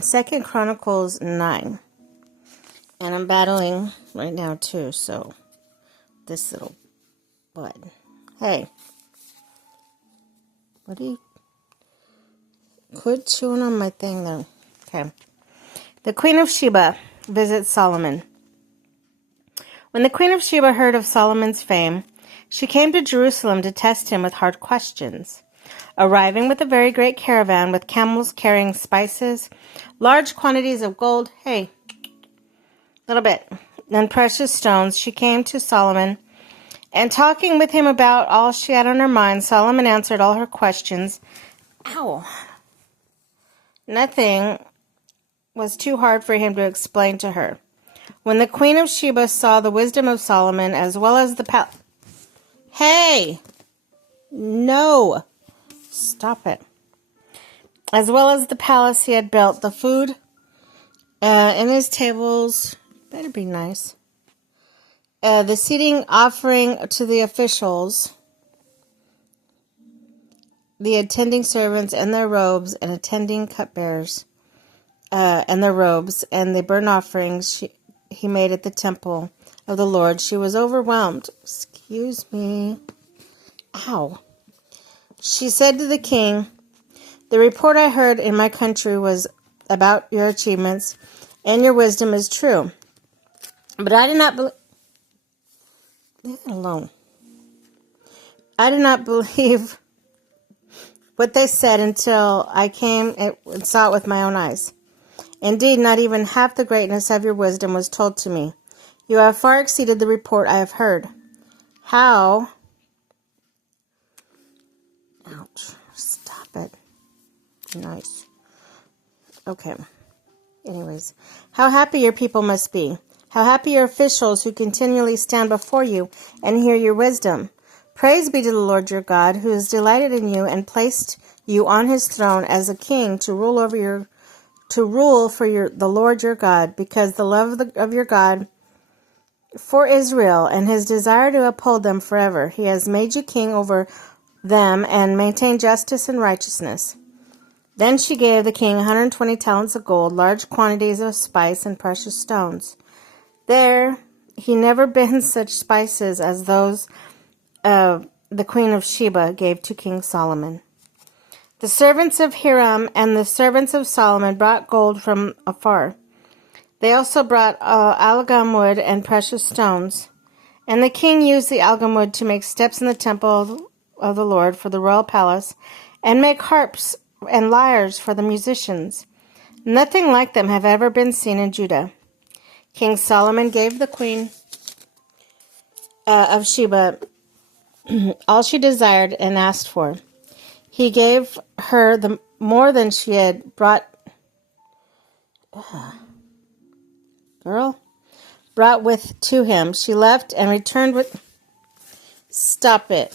Second Chronicles 9. And I'm battling right now too, so this little bud. Hey. What are you... Quit chewing on my thing there. Okay. The Queen of Sheba visits Solomon. When the Queen of Sheba heard of Solomon's fame, she came to Jerusalem to test him with hard questions. Arriving with a very great caravan with camels carrying spices, large quantities of gold, little bit, and precious stones, she came to Solomon, and talking with him about all she had on her mind, Solomon answered all her questions. Ow! Nothing was too hard for him to explain to her. When the Queen of Sheba saw the wisdom of Solomon, as well as the Hey! No! Stop it. As well as the palace he had built, the food and his tables better be nice. The seating offering to the officials, the attending servants and their robes, and attending cupbearers and their robes, and the burnt offerings he made at the temple of the Lord. She was overwhelmed. Excuse me. Ow. She said to the king, "The report I heard in my country was about your achievements, and your wisdom is true. But I did not believe..." Leave it alone. "I did not believe what they said until I came and saw it with my own eyes. Indeed, not even half the greatness of your wisdom was told to me. You have far exceeded the report I have heard. How..." Ouch. Stop it. Nice. Okay. Anyways. "How happy your people must be. How happy your officials who continually stand before you and hear your wisdom. Praise be to the Lord your God, who has delighted in you and placed you on his throne as a king to rule for the Lord your God, because the love of your God for Israel and his desire to uphold them forever. He has made you king over them and maintain justice and righteousness." Then she gave the king 120 talents of gold, large quantities of spice and precious stones. There he never been such spices as those the Queen of Sheba gave to King Solomon. The servants of Hiram and the servants of Solomon brought gold from afar. They also brought algum wood and precious stones. And the king used the algum wood to make steps in the temple of the Lord for the royal palace, and make harps and lyres for the musicians. Nothing like them have ever been seen in Judah. King Solomon gave the Queen of Sheba all she desired and asked for. He gave her the more than she had brought with to him. She left and returned with... Stop it.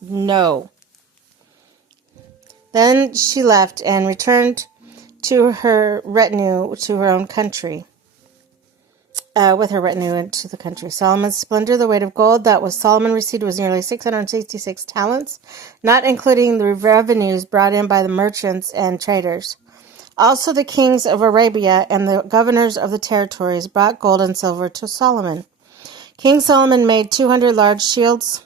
No. Then she left and returned to her retinue to her own country. With her retinue into the country. Solomon's splendor, the weight of gold that was Solomon received, was nearly 666 talents, not including the revenues brought in by the merchants and traders. Also the kings of Arabia and the governors of the territories brought gold and silver to Solomon. King Solomon made 200 large shields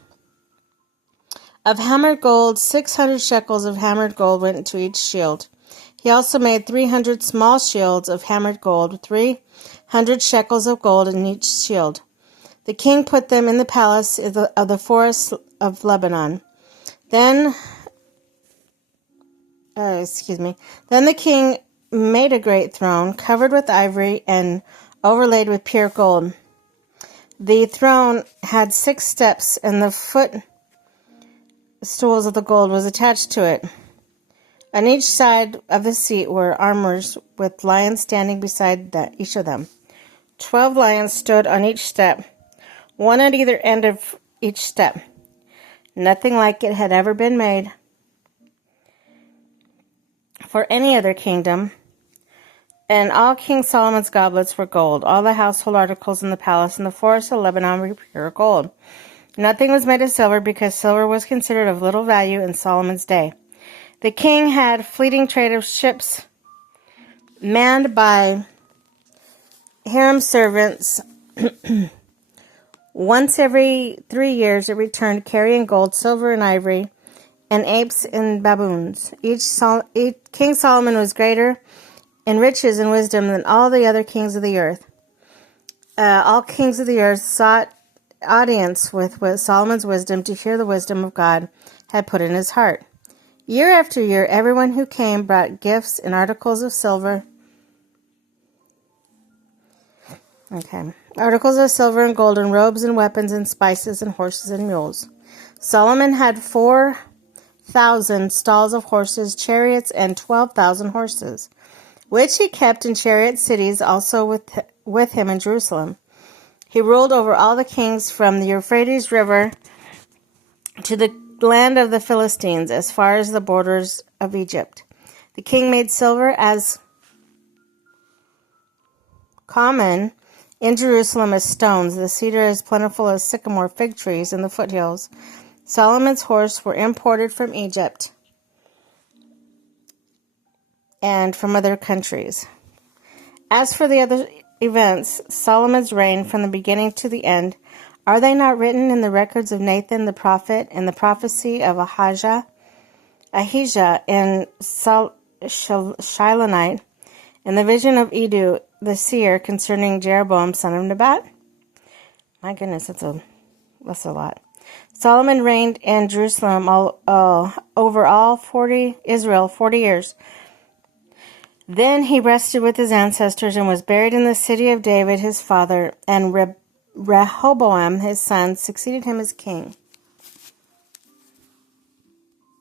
of hammered gold. 600 shekels of hammered gold went to each shield. He also made 300 small shields of hammered gold, 300 shekels of gold in each shield. The king put them in the palace of the forest of Lebanon. Then the king made a great throne, covered with ivory and overlaid with pure gold. The throne had 6 steps, and the footstools of the gold was attached to it. On each side of the seat were armors with lions standing beside each of them. 12 lions stood on each step, one at either end of each step. Nothing like it had ever been made for any other kingdom. And all King Solomon's goblets were gold. All the household articles in the palace and the forest of Lebanon were pure gold. Nothing was made of silver, because silver was considered of little value in Solomon's day. The king had fleeting trade of ships manned by harem servants. Once every 3 years it returned carrying gold, silver, and ivory, and apes and baboons. King Solomon was greater in riches and wisdom than all the other kings of the earth. All kings of the earth sought audience with Solomon's wisdom to hear the wisdom of God had put in his heart. Year after year, everyone who came brought gifts and articles of silver. Articles of silver and gold and robes and weapons and spices and horses and mules. Solomon had 4,000 stalls of horses, chariots, and 12,000 horses, which he kept in chariot cities also with him in Jerusalem. He ruled over all the kings from the Euphrates River to the land of the Philistines, as far as the borders of Egypt. The king made silver as common in Jerusalem as stones, the cedar as plentiful as sycamore fig trees in the foothills. Solomon's horses were imported from Egypt and from other countries. As for the other events, Solomon's reign from the beginning to the end, are they not written in the records of Nathan the prophet and the prophecy of Ahijah and Shilonite, and the vision of Edu the seer concerning Jeroboam son of Nebat? My goodness, that's a lot. Solomon reigned in Jerusalem over all Israel 40 years. Then he rested with his ancestors and was buried in the city of David his father, and Rehoboam his son succeeded him as king.